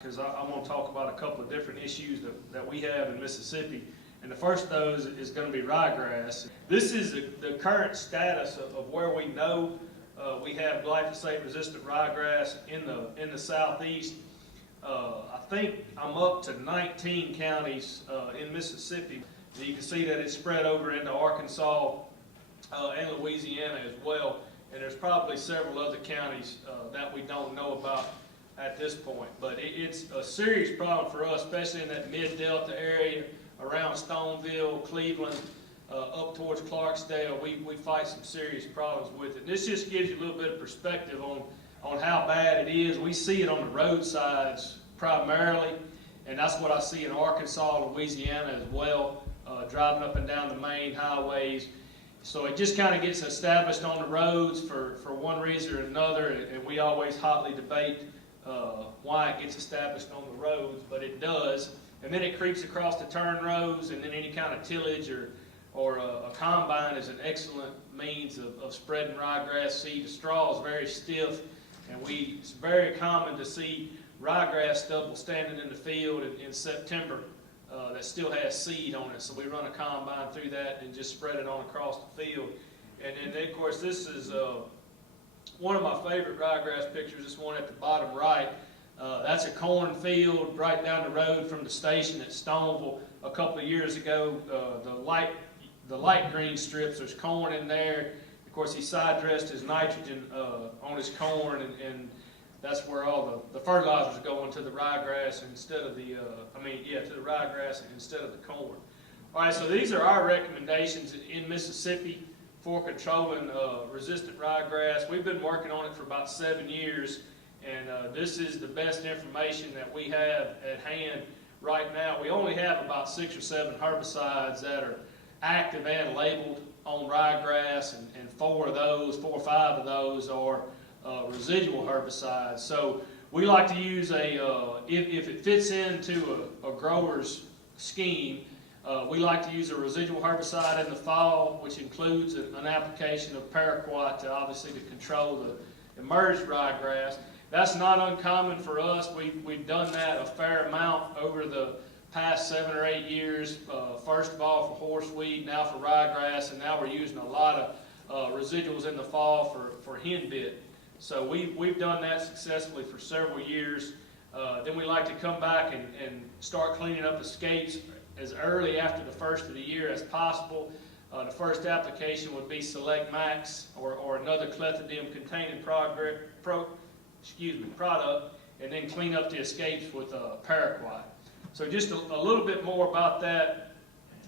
because I'm going to talk about a couple of different issues that we have in Mississippi. And the first of those is going to be ryegrass. This is the current status of where we know we have glyphosate-resistant ryegrass in the southeast. I think I'm up to 19 counties in Mississippi. You can see that it's spread over into Arkansas and Louisiana as well. And there's probably several other counties that we don't know about at this point. But it's a serious problem for us, especially in that mid-delta area around Stoneville, Cleveland, up towards Clarksdale. We fight some serious problems with it. This just gives you a little bit of perspective on how bad it is. We see it on the roadsides primarily, and that's what I see in Arkansas, Louisiana as well, driving up and down the main highways. So it just kind of gets established on the roads for one reason or another, and we always hotly debate why it gets established on the roads, but it does. And then it creeps across the turn rows, and then any kind of tillage or a combine is an excellent means of spreading ryegrass seed. The straw is very stiff, and it's very common to see ryegrass stubble standing in the field in September that still has seed on it. So we run a combine through that and just spread it on across the field. And then, of course, this is one of my favorite ryegrass pictures, this one at the bottom right. That's a corn field right down the road from the station at Stoneville. A couple of years ago, the light green strips, there's corn in there. Of course, he side dressed his nitrogen on his corn, and that's where all the fertilizers go into the ryegrass instead of the to the ryegrass instead of the corn. All right, so these are our recommendations in Mississippi for controlling resistant ryegrass. We've been working on it for about 7 years, and this is the best information that we have at hand right now. We only have about 6 or 7 herbicides that are active and labeled on ryegrass, and 4 or 5 of those are residual herbicides. So we like to use if it fits into a grower's scheme, we like to use a residual herbicide in the fall, which includes an application of paraquat obviously to control the emerged ryegrass. That's not uncommon for us. We've done that a fair amount over the past 7 or 8 years. First of all for horseweed, now for ryegrass, and now we're using a lot of residuals in the fall for henbit. So we've done that successfully for several years. Then we like to come back and start cleaning up escapes as early after the first of the year as possible. The first application would be Select Max or another clethodim containing product, and then clean up the escapes with paraquat. So just a little bit more about that.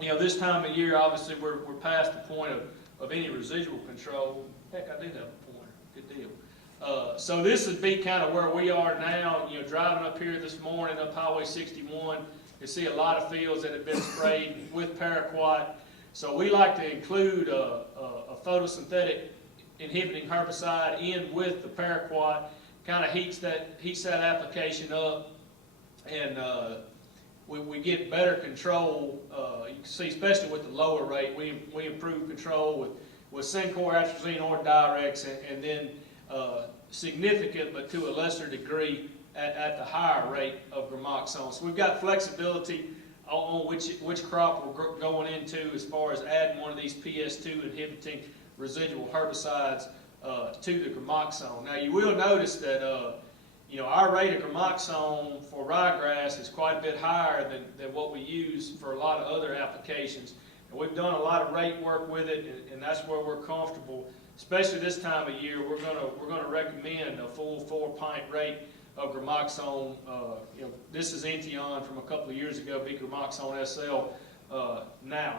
You know, this time of year, obviously, we're past the point of any residual control. Heck, I did have a pointer. Good deal. So this would be kind of where we are now. You know, driving up here this morning up Highway 61, you see a lot of fields that have been sprayed with paraquat. So we like to include a photosynthetic inhibiting herbicide in with the paraquat. Kind of heats that application up, and we get better control. You can see, especially with the lower rate, we improve control with Syncor, atrazine, or Direx, and then significant, but to a lesser degree, at the higher rate of gramoxone. So we've got flexibility on which crop we're going into as far as adding one of these PS2 inhibiting residual herbicides to the gramoxone. Now you will notice that our rate of gramoxone for ryegrass is quite a bit higher than what we use for a lot of other applications. And we've done a lot of rate work with it, and that's where we're comfortable. Especially this time of year, we're gonna recommend a full 4-pint rate of gramoxone. This is Ention from a couple of years ago, be gramoxone SL now.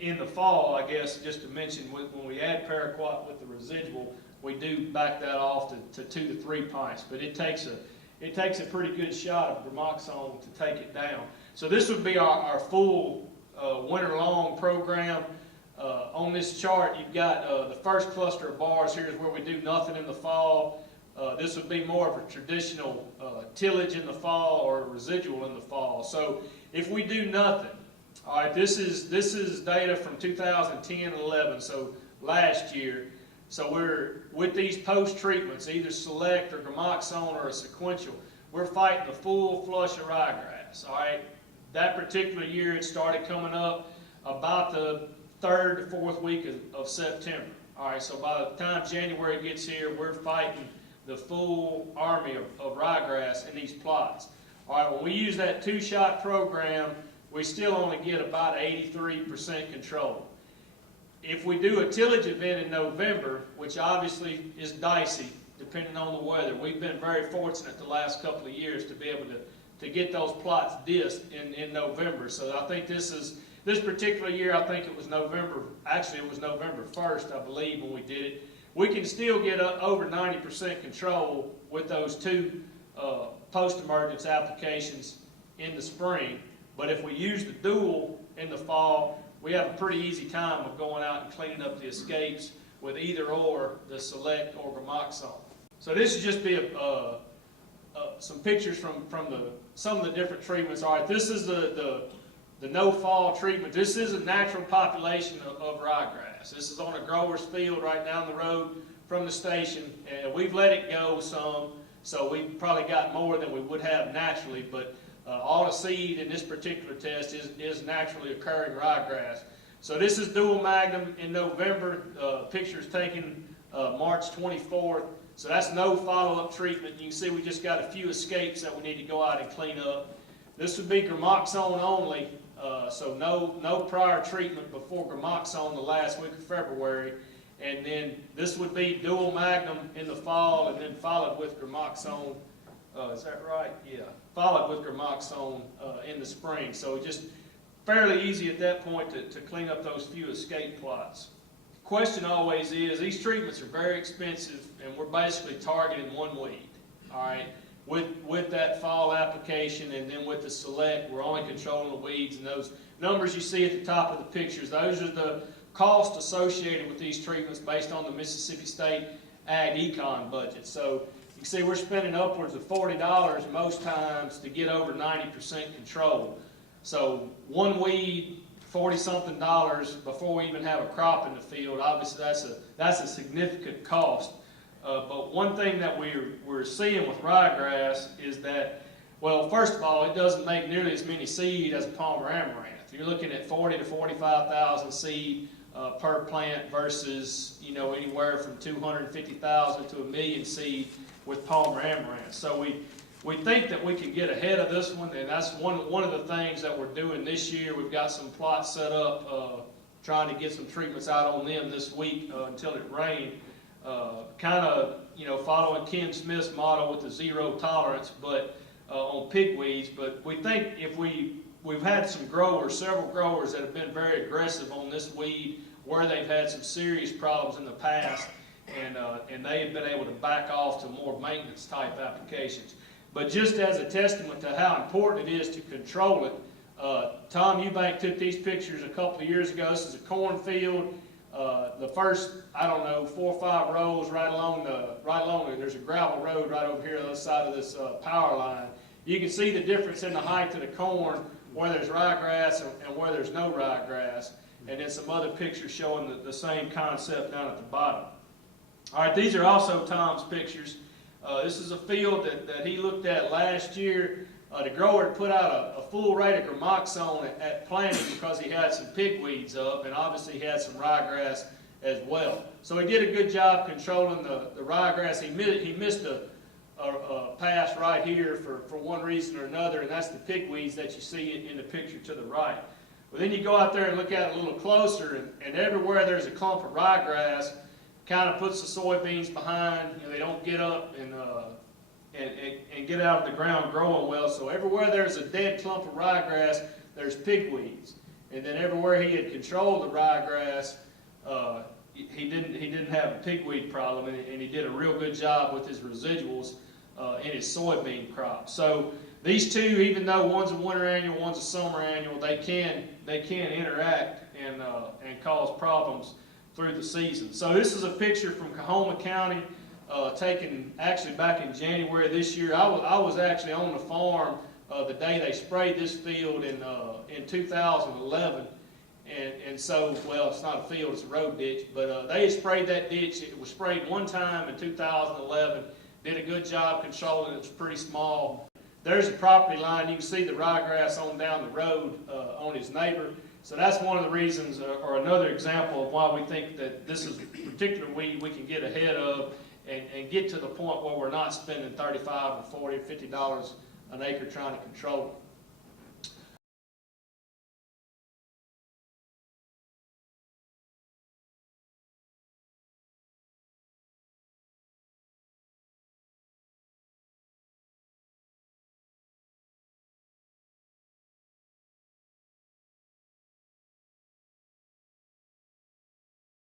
In the fall, I guess, just to mention, when we add paraquat with the residual, we do back that off to 2 to 3 pints, but it takes a pretty good shot of gramoxone to take it down. So this would be our full winter-long program. On this chart, you've got the first cluster of bars here is where we do nothing in the fall. This would be more of a traditional tillage in the fall or residual in the fall. So if we do nothing, all right, this is data from 2010 and 11, so last year. So we're with these post treatments, either Select or gramoxone or a sequential. we're fighting the full flush of ryegrass, all right? That particular year, it started coming up about the 3rd to 4th week of September. All right, so by the time January gets here, we're fighting the full army of ryegrass in these plots. All right, when we use that 2-shot program, we still only get about 83% control. If we do a tillage event in November, which obviously is dicey depending on the weather, we've been very fortunate the last couple of years to be able to get those plots disced in November. So I think this particular year, I think it was November 1st, I believe, when we did it. We can still get over 90% control with those 2 post-emergence applications in the spring. But if we use the dual in the fall, we have a pretty easy time of going out and cleaning up the escapes with either or the Select or Gramoxone. So this would just be some pictures from some of the different treatments. All right, this is the no-fall treatment. This is a natural population of ryegrass. This is on a grower's field right down the road from the station, and we've let it go some, so we've probably got more than we would have naturally, but all the seed in this particular test is naturally occurring ryegrass. So this is dual magnum in November. Pictures taken March 24th. So that's no follow-up treatment. You can see we just got a few escapes that we need to go out and clean up. This would be Gramoxone only, so no prior treatment before Gramoxone the last week of February. And then this would be dual magnum in the fall, and then followed with Gramoxone. Is that right? Yeah. Followed with Gramoxone in the spring. So just fairly easy at that point to clean up those few escape plots. Question always is, these treatments are very expensive, and we're basically targeting one weed. All right. With that fall application, and then with the Select, we're only controlling the weeds. And those numbers you see at the top of the pictures, those are the costs associated with these treatments based on the Mississippi State Ag Econ budget. So you can see we're spending upwards of $40 most times to get over 90% control. So one weed, $40-something before we even have a crop in the field. Obviously, that's a significant cost. But one thing that we're seeing with ryegrass is that, well, first of all, it doesn't make nearly as many seed as a Palmer amaranth. You're looking at 40 to 45,000 seed per plant versus, anywhere from 250,000 to 1 million seed with Palmer amaranth. So we think that we can get ahead of this one, and that's one of the things that we're doing this year. We've got some plots set up, trying to get some treatments out on them this week until it rained. Kind of, following Ken Smith's model with the zero tolerance, but on pigweeds. But we think if we've had several growers that have been very aggressive on this weed, where they've had some serious problems in the past, and they have been able to back off to more maintenance type applications. But just as a testament to how important it is to control it, Tom Eubank took these pictures a couple of years ago. This is a cornfield. The first, 4 or 5 rows right along there's a gravel road right over here on the other side of this power line. You can see the difference in the height of the corn where there's ryegrass and where there's no ryegrass. And then some other pictures showing the same concept down at the bottom. All right, these are also Tom's pictures. This is a field that he looked at last year. The grower had put out a full rate of Gramoxone at planting because he had some pigweeds up, and obviously he had some ryegrass as well. So he did a good job controlling the ryegrass. He missed a pass right here for one reason or another, and that's the pigweeds that you see in the picture to the right. But then you go out there and look at it a little closer, and everywhere there's a clump of ryegrass, kind of puts the soybeans behind. They don't get up and get out of the ground growing well. So everywhere there's a dead clump of ryegrass, there's pigweeds. And then everywhere he had controlled the ryegrass, he didn't have a pigweed problem, and he did a real good job with his residuals in his soybean crop. So these two, even though one's a winter annual, one's a summer annual, they can interact and cause problems through the season. So this is a picture from Coahoma County, taken actually back in January this year. I was actually on the farm the day they sprayed this field in 2011. And so, well, it's not a field, it's a road ditch, but they had sprayed that ditch. It was sprayed one time in 2011, did a good job controlling it. It was pretty small. there's the property line. You can see the ryegrass on down the road on his neighbor. So that's one of the reasons, or another example of why we think that this is a particular weed we can get ahead of and get to the point where we're not spending $35 or $40 or $50 an acre trying to control it.